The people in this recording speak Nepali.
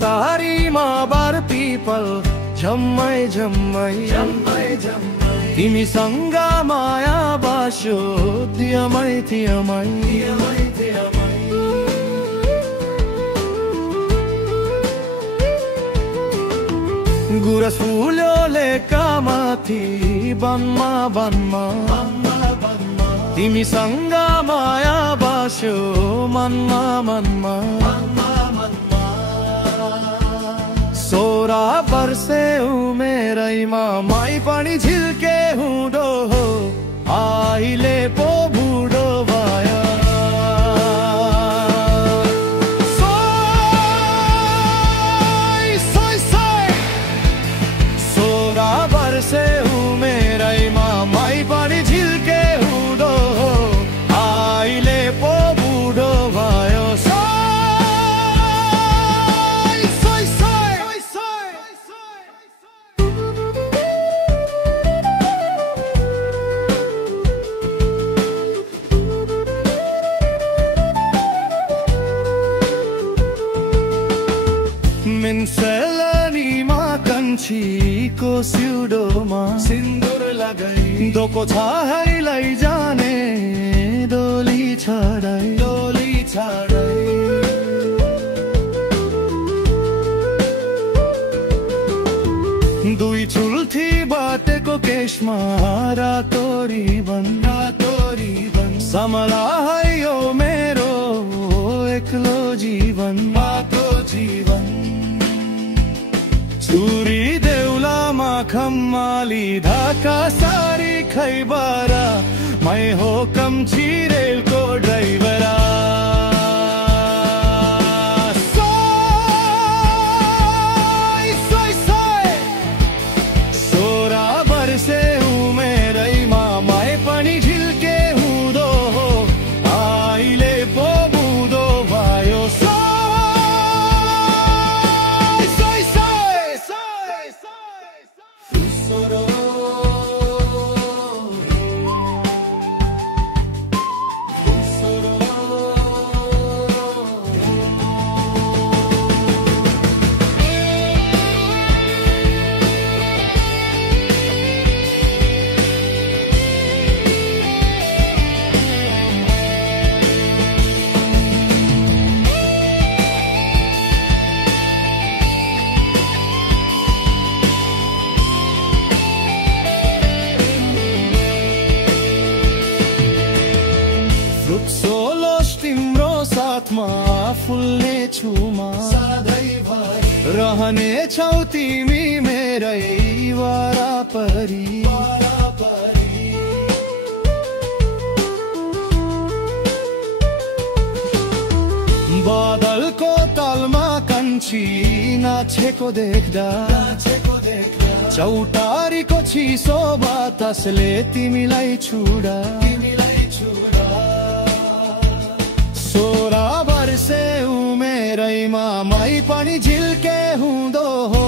चौतारीमा बार पिपल झम्मै झम्मै तिमीसँग माया बास्यो थियमै थियमै गुरस फुल्यो लेकामाथि वनमा वनमा तिमीसँग माया बास्यो मनमा मनमा 16 वर्षे उमेरैमा मै पनि झिल्के हुँदो हो अहिले पो बुढो भयो 16 वर्षे उमेरैमा मै पनि झिल्के हुँदो हो अहिले पो बुढो भयो मेन्सेलनीमा कन्छीको सिउँदोमा सिन्दुर लगाई दोको छाई लैजाने डोली छाडाई दुई चुल्ठी बाटेको केशमा रातो रिबन समला है यो मेरो एक्लो जीवन बाटो जीवन चुरी देउलामा खम्माली ढाका सारी खैबारा मै हो कम्ची रेलको ड्राइभरा 16 वर्षे उमेरैमा मै पनि झिल्के हुँदो हो अहिले पो बुढो भयो सोलोस तिम्रो साथमा फुल्ने छुमा सधैँभरि रहनेछौ तिमी मेरै वरपरि बादलको तलमा कन्छी नाचेको देख्दा चौतारीको चिसो बातासले तिमीलाई छुडा 16 वर्षे उमेरैमा मै पनि झिल्के हुँदो हो